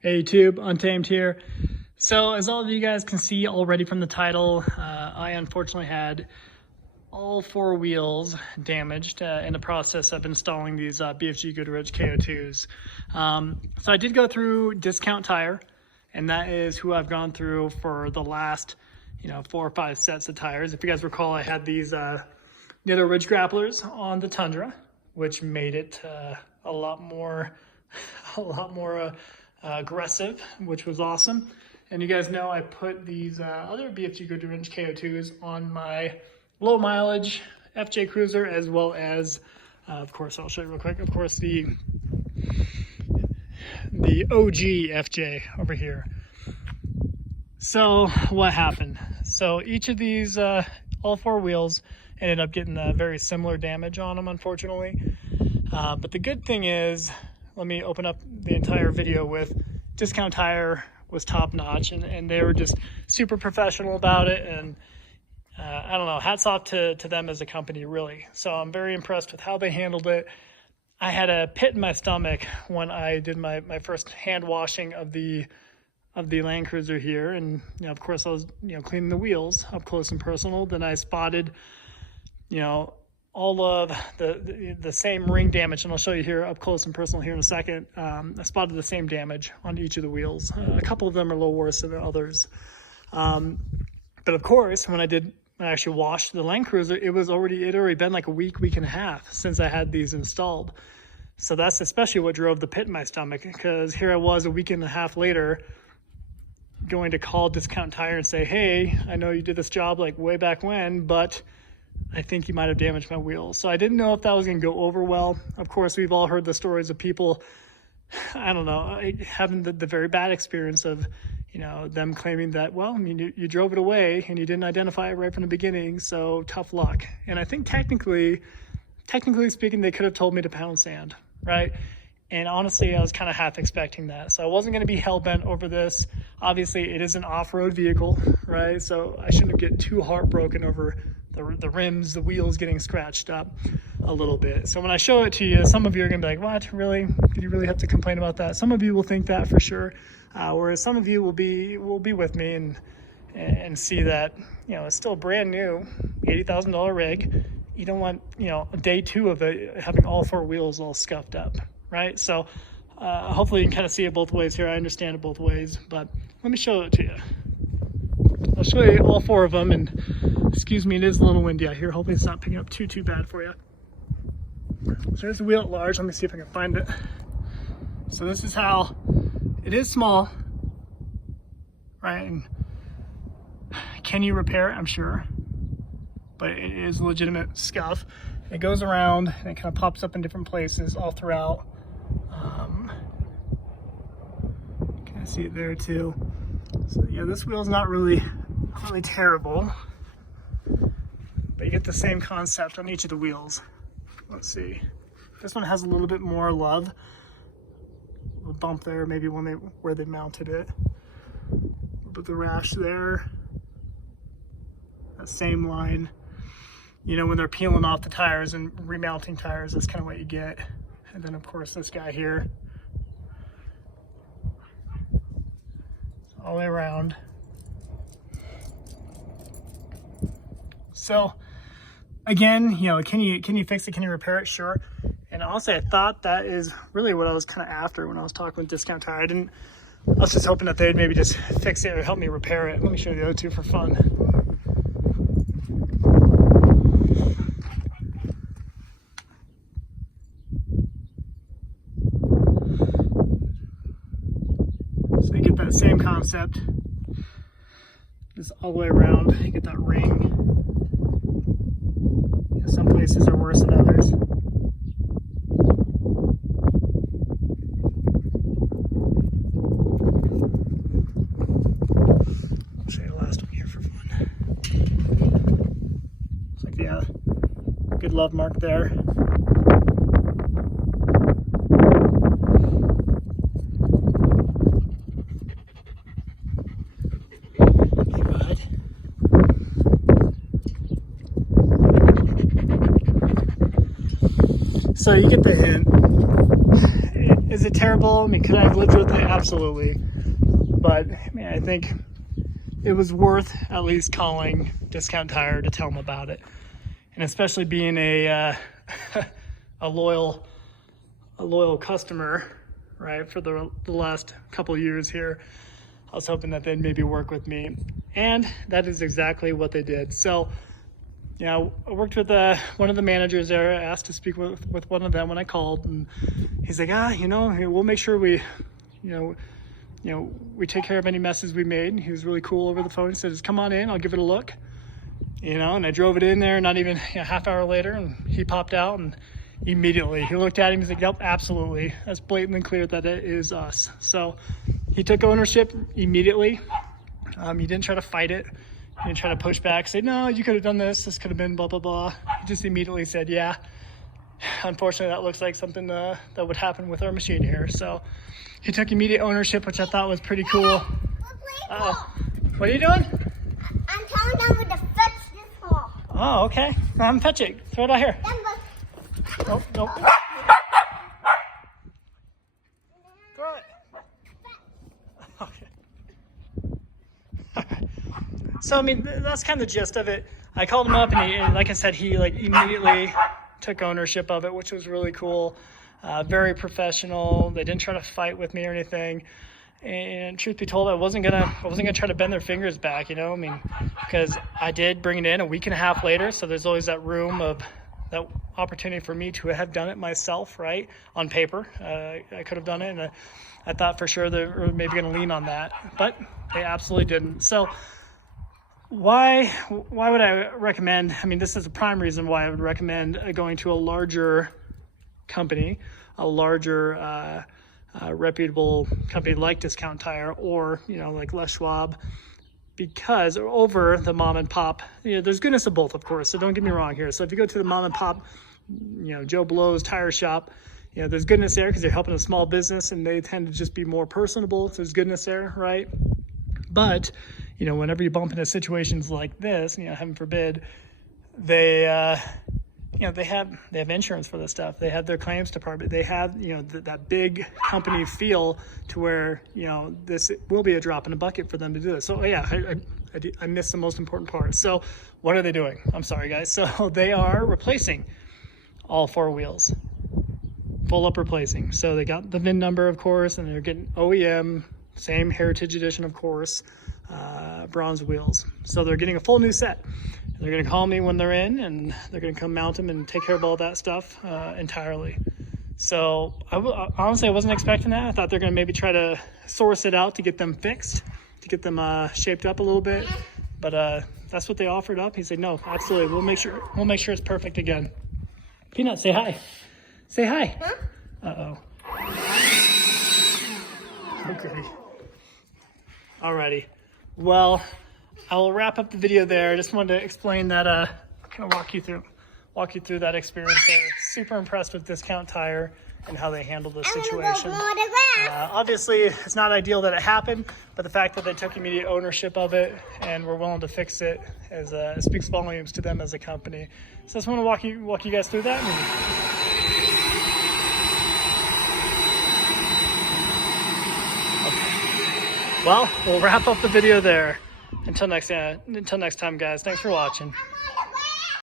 Hey YouTube, Untamed here. So as all of you guys can see already from the title, I unfortunately had all four wheels damaged in the process of installing these BFG Goodrich KO2s. So I did go through Discount Tire, and that is who I've gone through for the last 4 or 5 sets of tires. If you guys recall, I had these Nitto Ridge Grapplers on the Tundra, which made it a lot more aggressive, which was awesome. And you guys know I put these other BFG Goodrich KO2s on my low mileage FJ Cruiser, as well as of course, I'll show you real quick, of course, the OG FJ over here. So what happened? So each of these all four wheels ended up getting very similar damage on them, unfortunately. But the good thing is, let me open up the entire video with Discount Tire was top notch, and they were just super professional about it. And I don't know, hats off to them as a company, really. So I'm very impressed with how they handled it. I had a pit in my stomach when I did my first hand washing of the Land Cruiser here. And of course I was cleaning the wheels up close and personal. Then I spotted all of the same ring damage, and I'll show you here up close and personal here in a second. I spotted the same damage on each of the wheels. A couple of them are a little worse than others. But of course, when I actually washed the Land Cruiser, it had already been like a week and a half since I had these installed. So that's especially what drove the pit in my stomach, because here I was a week and a half later going to call Discount Tire and say, hey, I know you did this job like way back when, but I think you might have damaged my wheels. So I didn't know if that was going to go over well. Of course, we've all heard the stories of people, I don't know, having the very bad experience of, them claiming that, well, I mean, you drove it away and you didn't identify it right from the beginning, so tough luck. And I think technically speaking, they could have told me to pound sand, right? And honestly, I was kind of half expecting that. So I wasn't going to be hell-bent over this. Obviously, it is an off-road vehicle, right? So I shouldn't get too heartbroken over the rims, the wheels getting scratched up a little bit. So when I show it to you, some of you are gonna be like, what, really? Did you really have to complain about that? Some of you will think that for sure, whereas some of you will be with me and see that, it's still a brand new $80,000 rig. You don't want, day 2 of it having all 4 wheels all scuffed up, right? So hopefully you can kind of see it both ways here. I understand it both ways, but let me show it to you. I'll show you all 4 of them, and excuse me, it is a little windy out here. Hopefully it's not picking up too bad for you. So there's the wheel at large. Let me see if I can find it. So this is how it is, small, right? And can you repair it? I'm sure, but it is a legitimate scuff. It goes around and it kind of pops up in different places all throughout. Can I see it there too? So yeah, this wheel's not really terrible, but you get the same concept on each of the wheels. Let's see. This one has a little bit more love. A bump there, maybe where they mounted it. But the rash there, that same line. When they're peeling off the tires and remounting tires, that's kind of what you get. And then of course this guy here, all the way around. So again, can you fix it? Can you repair it? Sure. And honestly, I thought that is really what I was kind of after when I was talking with Discount Tire. I was just hoping that they'd maybe just fix it or help me repair it. Let me show you the other 2 for fun. So you get that same concept, just all the way around. You get that ring. Some places are worse than others. I'll show you the last one here for fun. Looks like, yeah, good love mark there. So you get the hint. Is it terrible? I mean, could I have lived with it? Absolutely. But I mean, I think it was worth at least calling Discount Tire to tell them about it. And especially being a loyal customer, right, for the last couple of years here, I was hoping that they'd maybe work with me. And that is exactly what they did. So, I worked with one of the managers there. I asked to speak with one of them when I called, and he's like, we'll make sure we take care of any messes we made. And he was really cool over the phone. He said, just come on in, I'll give it a look. And I drove it in there, not even a half hour later, and he popped out, and immediately he looked at him. He's like, yep, absolutely. That's blatantly clear that it is us. So he took ownership immediately. He didn't try to fight it. He didn't try to push back, say, no, you could have done this. This could have been blah, blah, blah. He just immediately said, yeah. Unfortunately, that looks like something that would happen with our machine here. So he took immediate ownership, which I thought was pretty cool. What are you doing? I'm telling them to fetch this ball. Oh, okay. I'm fetching. Throw it out here. Nope, nope. Throw it. Okay. So, I mean, that's kind of the gist of it. I called him up, and like I said, he immediately took ownership of it, which was really cool. Very professional. They didn't try to fight with me or anything. And truth be told, I wasn't gonna try to bend their fingers back, I mean, because I did bring it in a week and a half later. So there's always that room of that opportunity for me to have done it myself, right? On paper, I could have done it, and I thought for sure they were maybe going to lean on that, but they absolutely didn't. So why would I recommend? I mean, this is a prime reason why I would recommend going to a larger company, a larger reputable company like Discount Tire, or like Les Schwab, because over the mom and pop, there's goodness of both, of course. So don't get me wrong here. So if you go to the mom and pop, Joe Blow's tire shop, there's goodness there because they're helping a small business and they tend to just be more personable. So there's goodness there, right? But whenever you bump into situations like this, heaven forbid, they have insurance for this stuff. They have their claims department. They have that big company feel to where this will be a drop in a bucket for them to do this. So yeah, I missed the most important part. So what are they doing? I'm sorry, guys. So they are replacing all four wheels, full up replacing. So they got the VIN number, of course, and they're getting OEM, same Heritage Edition, of course, bronze wheels. So they're getting a full new set. They're going to call me when they're in, and they're going to come mount them and take care of all that stuff entirely. So honestly, I wasn't expecting that. I thought they're going to maybe try to source it out to get them fixed, to get them shaped up a little bit. But that's what they offered up. He said, no, absolutely. We'll make sure it's perfect again. Peanut, say hi. Say hi. Huh? Uh-oh. Okay. Alrighty. Well, I will wrap up the video there. I just wanted to explain that, kind of walk you through that experience there. Super impressed with Discount Tire and how they handled the situation. Obviously, it's not ideal that it happened, but the fact that they took immediate ownership of it and were willing to fix it speaks volumes to them as a company. So I just want to walk you guys through that. Okay. Well, we'll wrap up the video there. Until next time, guys. Thanks for watching.